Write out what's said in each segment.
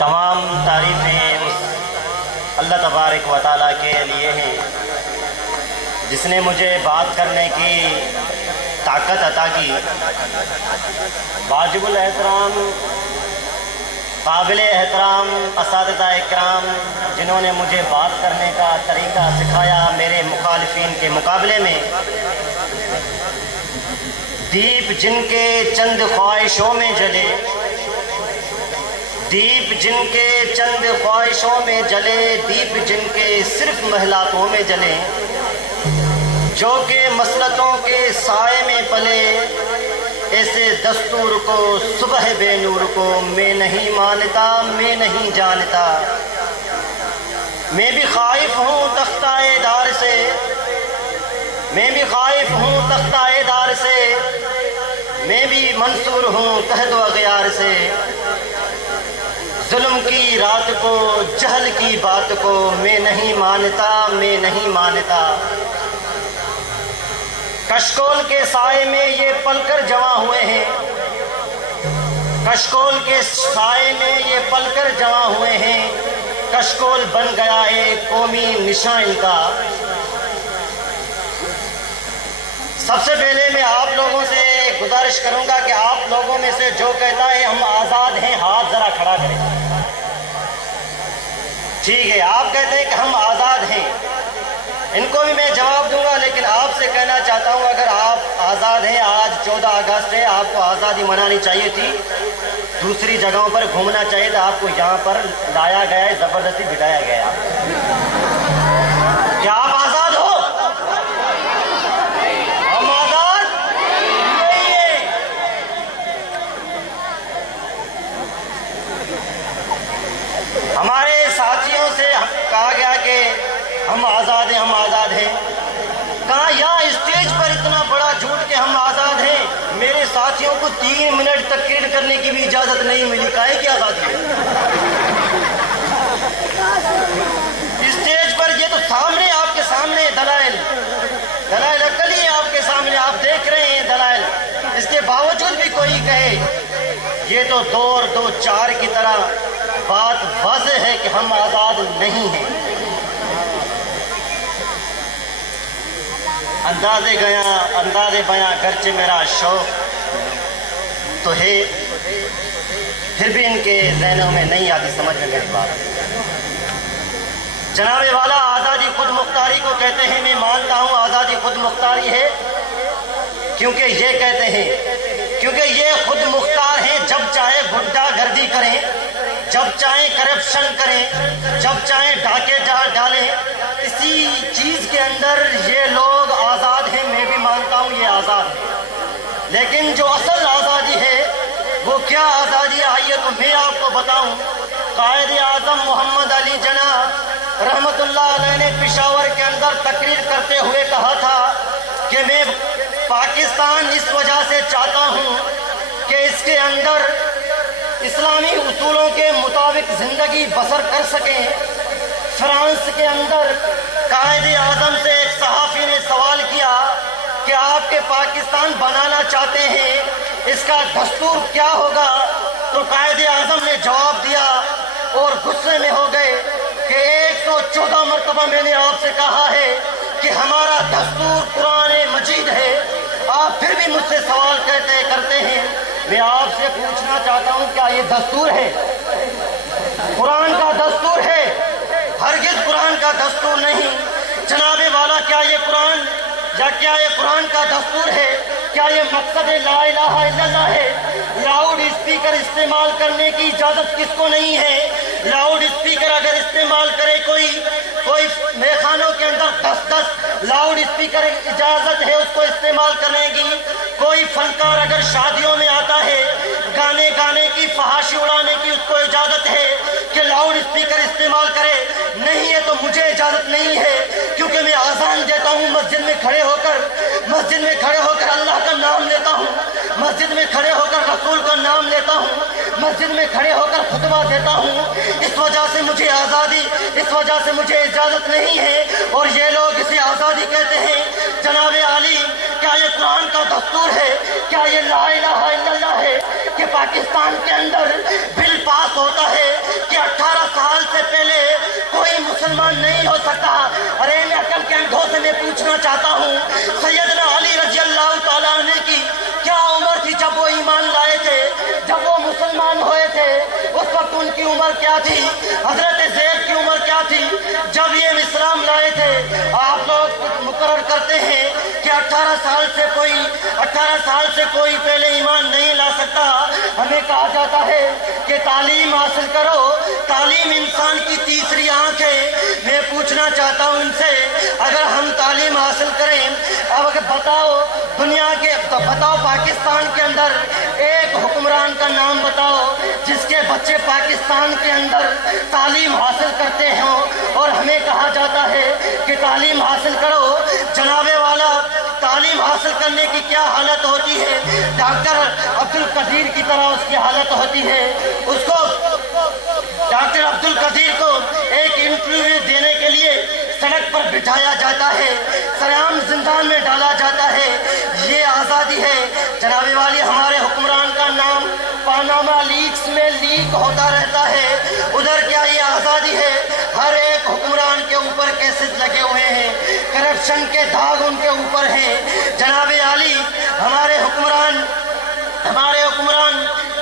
तमाम तारीफ़ें उस अल्लाह तबारक व तआला के लिए हैं जिसने मुझे बात करने की ताकत अता की। वाजिबुल एहतराम काबिल एहतराम असातिज़ा इकराम जिन्होंने मुझे बात करने का तरीक़ा सिखाया, मेरे मुखालिफिन के मुकाबले में दीप जिनके चंद ख्वाहिशों में जले, दीप जिनके चंद ख्वाहिशों में जले, दीप जिनके सिर्फ महलातों में जले, जो के मसलतों के साए में पले, ऐसे दस्तूर को सुबह बेनूर को मैं नहीं मानता, मैं नहीं जानता। मैं भी खाइफ हूँ तख्ताएदार से, मैं भी खाइफ हूँ तख्ताएदार से, मैं भी मंसूर हूँ कहद व अग़यार से। जुल्म की रात को, जहल की बात को मैं नहीं मानता, मैं नहीं मानता। कशकोल के साए में ये पलकर जमा हुए हैं, कशकोल के साए में ये पलकर जमा हुए हैं। कशकोल बन गया एक कौमी निशान का। सबसे पहले मैं आप लोगों से गुजारिश करूंगा कि आप लोगों में से जो कहता है हम आज़ाद हैं, हाथ जरा खड़ा करें। ठीक है, आप कहते हैं कि हम आज़ाद हैं, इनको भी मैं जवाब दूंगा, लेकिन आपसे कहना चाहता हूं अगर आप आज़ाद हैं, आज 14 अगस्त है, आपको आज़ादी मनानी चाहिए थी, दूसरी जगहों पर घूमना चाहिए था, आपको यहाँ पर लाया गया है, ज़बरदस्ती बिठाया गया। क्या आप आज़ाद हो? हम आज़ाद नहीं है। हमारे साथियों से कहा गया कि हम आज़ाद हैं, हम आज़ाद हैं। कहा यहाँ स्टेज पर इतना बड़ा झूठ के हम आज़ाद हैं, मेरे साथियों को 3 मिनट तकरीर करने की भी इजाज़त नहीं मिली। काहे की आज़ादी है? स्टेज पर ये तो सामने, आपके सामने दलाइल अकल ही आपके सामने, आप देख रहे हैं दलाइल। इसके बावजूद भी कोई कहे ये तो 2 और 2 4 की तरह बात वाज़ेह है कि हम आज़ाद नहीं हैं। अंदाज़े बयां गर्चे मेरा शौक तो है, फिर भी इनके ज़हनों में नहीं आती समझ में मेरी बात। जनाबे वाला आज़ादी खुद मुख्तारी को कहते हैं, मैं मानता हूँ आज़ादी खुद मुख्तारी है, क्योंकि ये कहते हैं, क्योंकि ये खुद मुख्तार हैं, जब चाहे गुंडागर्दी करें, जब चाहे करप्शन करें, जब चाहे डाके डालें, इसी चीज़ के अंदर ये लोग आज़ाद हैं। मैं भी मानता हूँ ये आज़ाद है, लेकिन जो असल आज़ादी है वो क्या आज़ादी है, आइए तो मैं आपको बताऊँ। कायद आज़म मोहम्मद अली जना रहमतुल्लाह अलैह ने पेशावर के अंदर तकरीर करते हुए कहा था कि मैं पाकिस्तान इस वजह से चाहता हूँ कि इसके अंदर इस्लामी उसूलों के मुताबिक ज़िंदगी बसर कर सकें। फ्रांस के अंदर कायद आज़म से एक सहाफ़ी ने सवाल किया कि आपके पाकिस्तान बनाना चाहते हैं, इसका दस्तूर क्या होगा? तो कायद आज़म ने जवाब दिया और गुस्से में हो गए कि 114 मरतबा मैंने आपसे कहा है कि हमारा दस्तूर कुरान मजीद है, आप फिर भी मुझसे सवाल करते हैं। मैं आपसे पूछना चाहता हूँ, क्या ये दस्तूर है? कुरान का दस्तूर है? हरगिज़ कुरान का दस्तूर नहीं। जनाबे वाला, क्या ये कुरान या क्या ये कुरान का दस्तूर है? क्या ये मकसद ला इलाहा इल्लल्लाह है? लाउड स्पीकर इस्तेमाल करने की इजाज़त किसको नहीं है? लाउड स्पीकर अगर इस्तेमाल करे कोई मेखानों के अंदर 10-10 लाउड स्पीकर इजाज़त है उसको इस्तेमाल करने की। कोई फनकार अगर शादियों में आता है गाने की फहाशी उड़ाने की उसको इजाज़त है कि लाउड स्पीकर इस्तेमाल करे? नहीं है तो मुझे इजाज़त नहीं है, क्योंकि मैं आज़ान देता हूँ मस्जिद में खड़े होकर अल्लाह का नाम लेता हूँ, मस्जिद में खड़े होकर रसूल का नाम लेता हूँ, मस्जिद में खड़े होकर खुतबा देता हूँ। इस वजह से मुझे आज़ादी, इस वजह से मुझे इजाज़त नहीं है, और ये लोग इसे आज़ादी कहते हैं। जनाबे आली, क्या ये कुरान का दस्तूर है? क्या ये ला इलाहा इल्लल्लाह है कि पाकिस्तान के अंदर बिल पास होता है कि से पहले कोई मुसलमान नहीं हो सकता। अरे इन अकल के अंधों से मैं पूछना चाहता हूँ, सैयदना अली रजी अल्लाह तआला अन्हु की क्या उम्र थी जब वो ईमान लाए थे, जब वो मुसलमान हुए थे? उस वक्त उनकी उम्र क्या थी? हजरत ज़ैद की उम्र क्या थी जब ये इस्लाम लाए थे? आप लोग मुकर्रर करते हैं कि 18 साल से कोई पहले ईमान नहीं ला सकता। हमें कहा जाता है कि तालीम हासिल करो, तालीम इंसान की तीसरी आंख है। मैं पूछना चाहता हूँ इनसे, अगर हम तालीम हासिल करें, अब अगर बताओ दुनिया के, तो बताओ पाकिस्तान के अंदर एक हुक्मरान का नाम बताओ जिसके बच्चे पाकिस्तान के अंदर तालीम हासिल करते हों। और हमें कहा जाता है कि तालीम हासिल करो। जनाबे वाला तालीम हासिल करने की क्या हालत होती है? डॉक्टर अब्दुल कदीर की तरह उसकी हालत होती है। उसको डॉक्टर अब्दुल कदीर को एक इंटरव्यू देने के लिए सड़क पर बिठाया जाता है, सरेआम जिंदान में डाला जाता है। ये आज़ादी है जनाबे वाली। हमारे हुक्मरान का नाम पानामा लीक्स में लीक होता रहता है, उधर क्या ये आज़ादी है? हर एक हुक्मरान के ऊपर केसेस लगे हुए हैं, करप्शन के दाग उनके ऊपर हैं। जनाबे आली हमारे हुक्मरान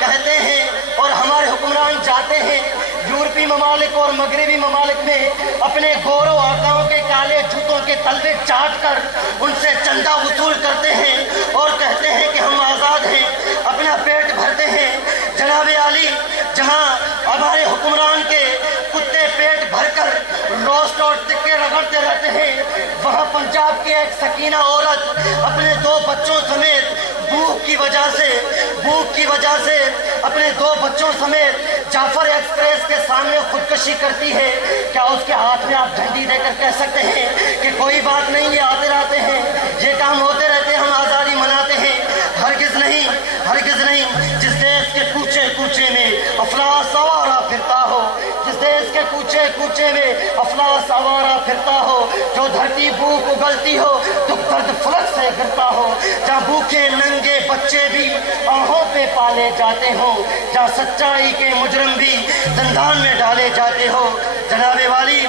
कहते हैं और हमारे हुक्मरान जाते हैं यूरोपीय ममालिक और मगरबी ममालिक में, अपने गोरों आकाओं के काले जूतों के तलवे चाट कर उनसे चंदा वसूल करते हैं और कहते हैं कि हम आज़ाद हैं, अपना पेट भरते हैं। जनाबे आली जहां हमारे हुक्मरान के कुत्ते पेट भरकर रोस्ट और टिक्के रगड़ते रहते हैं, वहां पंजाब की एक सकीना औरत अपने 2 बच्चों समेत भूख की वजह से अपने 2 बच्चों समेत जाफर एक्सप्रेस के सामने खुदकशी करती है। क्या उसके हाथ में आप झंडी देकर कह सकते हैं कि कोई बात नहीं, ये आते रहते हैं, ये काम होते रहते हैं, हम आज़ादी मनाते हैं? हरगिज़ नहीं, हरगिज़ नहीं। जिस देश के कूचे कूचे में अफलास आवारा फिरता हो, जिस देश के कूचे कूचे में अफलास आवारा फिरता हो, जो धरती भूख उगलती हो तो दर्द फलक से गिरता हो, जहाँ भूखे नंगे बच्चे भी आहों पे पाले जाते हो, जहाँ सच्चाई के मुजरिम भी जिंदान में डाले जाते हो। जनाबे वाली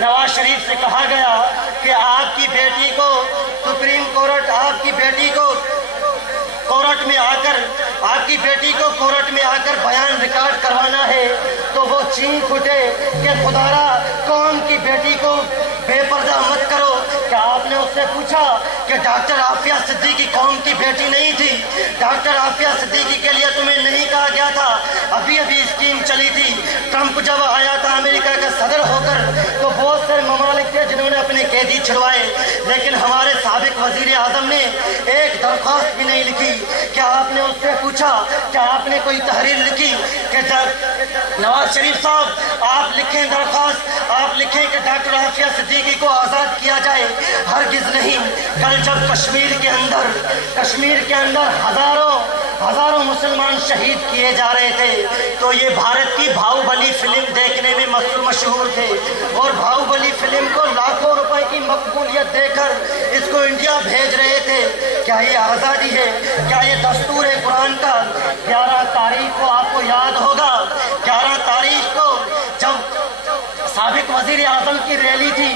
नवाज शरीफ से कहा गया कि आपकी बेटी को सुप्रीम कोर्ट, आपकी बेटी को कोर्ट में आकर बयान रिकॉर्ड करवाना है, तो वो चीख उठे कि खुदारा कौम की बेटी को बेपर्दा मत करो। क्या आपने उससे पूछा कि डॉक्टर आफिया सिद्दीकी कौम की बेटी नहीं थी? डॉक्टर आफिया सिद्दीकी के लिए तुम्हें नहीं कहा गया था? अभी स्कीम चली थी, ट्रंप जब आया था अमेरिका का सदर होकर, तो बहुत से ममालिक थे जिन्होंने अपने कैदी छुड़वाए, लेकिन हमारे साबिक वजीर आजम ने एक दरख्वास्त भी नहीं लिखी। क्या आपने उससे पूछा, क्या आपने कोई तहरीर लिखी कि नवाज शरीफ साहब आप लिखें दरख्वास्त, आप लिखें कि डॉक्टर आफिया सिद्दीकी को आज़ाद किया जाए? हरगिज़ नहीं। कल जब कश्मीर के अंदर हजारों मुसलमान शहीद किए जा रहे थे, तो ये भारत की बाहुबली फिल्म देखने में मशहूर थे और बाहुबली फिल्म को लाखों रुपए की मकबूलियत देकर इसको इंडिया भेज रहे थे। क्या ये आज़ादी है? क्या ये दस्तूर है कुरान का? 11 तारीख को आपको याद होगा, 11 तारीख को जब साबिक वजीर आजम की रैली थी,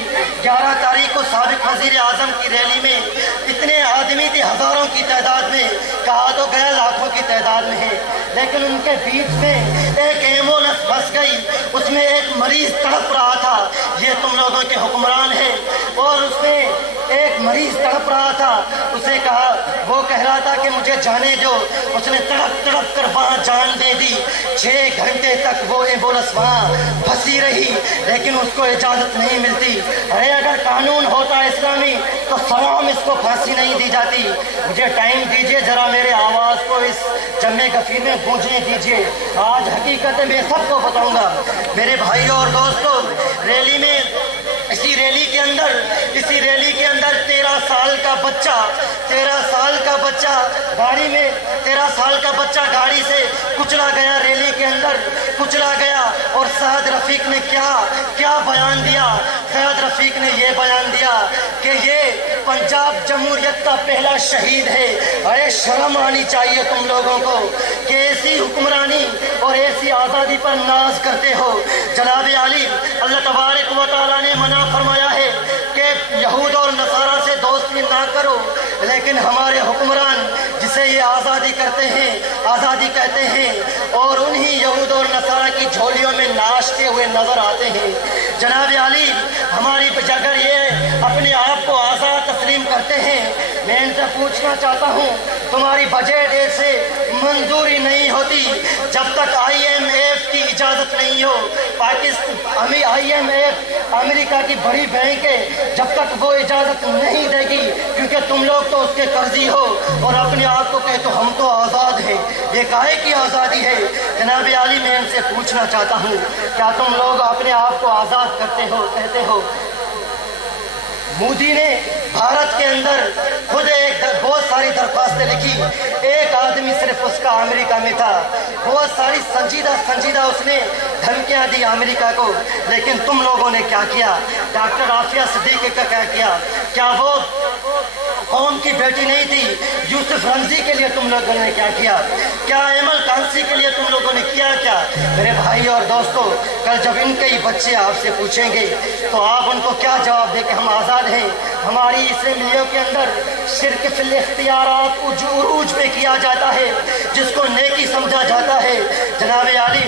11 तारीख को साबिक वजीर आजम की रैली में इतने आदमी थे हजारों की तादाद में, कहा तो गया लाखों की तादाद में है, लेकिन उनके बीच में एक एम्बुलेंस फंस गई, उसमें एक मरीज तड़प रहा था। ये तुम लोगों के हुक्मरान है, और उसमें एक मरीज तड़प रहा था, उसे कहा, वो कह रहा था कि मुझे जाने दो, उसने तड़प तड़प कर वहाँ जान दे दी। 6 घंटे तक वो एम्बुलेंस वहाँ फंसी रही, लेकिन उसको इजाज़त नहीं मिलती। अरे अगर कानून होता इस्लामी तो सवाम इसको फांसी नहीं दी जाती। मुझे टाइम दीजिए, ज़रा मेरे आवाज़ को इस जम्मे गफीर में गूंजने दीजिए। आज हकीकत मैं सबको बताऊंगा। मेरे भाइयों और दोस्तों, इसी रैली के अंदर 13 साल का बच्चा गाड़ी से कुचला गया, रैली के अंदर कुचला गया, और सैयद रफीक ने क्या बयान दिया। सैयद रफीक ने ये बयान दिया कि ये पंजाब जमहूरियत का पहला शहीद है। अरे शर्म आनी चाहिए तुम लोगों को कि ऐसी हुक्मरानी और ऐसी आज़ादी पर नाज करते हो। जनाब आली, अल्लाह तबारक व तआला ने मना फरमाया है कि यहूद और नसारा से दोस्ती ना करो, लेकिन हमारे हुक्मरान जिसे ये आज़ादी करते हैं, आज़ादी कहते हैं, और उन्हीं यहूद और नसारा की झोलियों में नाचते हुए नजर आते हैं। जनाब आली, हमारी अगर ये अपने आप को आज़ाद तस्लीम करते हैं, मैं इनसे पूछना चाहता हूँ, तुम्हारी बजट से मंजूरी नहीं होती जब तक IMF की इजाज़त नहीं हो। पाकिस्तान IMF अमेरिका की बड़ी बैंक है, जब तक वो इजाज़त नहीं देगी, क्योंकि तुम लोग तो उसके कर्जी हो और अपने आप को कहते हो हम तो आज़ाद हैं। ये काहे की आज़ादी है? जनाब आली, मैं इनसे पूछना चाहता हूँ, क्या तुम लोग अपने आप को आज़ाद करते हो, कहते हो? मोदी ने भारत के अंदर खुद बहुत सारी दरख्वास्तें लिखी। एक आदमी सिर्फ उसका अमेरिका में था, बहुत सारी संजीदा उसने धमकियां दी अमेरिका को। लेकिन तुम लोगों ने क्या किया? डॉक्टर आफिया सिद्दीकी का क्या किया? क्या वो कौम की बेटी नहीं थी? यूसुफ रमजी के लिए तुम लोगों ने क्या किया? क्या एमल कांसी के लिए तुम लोगों ने किया क्या? मेरे भाई और दोस्तों, कल जब इनके ही बच्चे आपसे पूछेंगे तो आप उनको क्या जवाब दे कि हम आज़ाद हैं? हमारी इसराइलियों के अंदर शिर्क फिल इख्तियारात उरूज पे किया जाता है, जिसको नेकी समझा जाता है। जनाब आली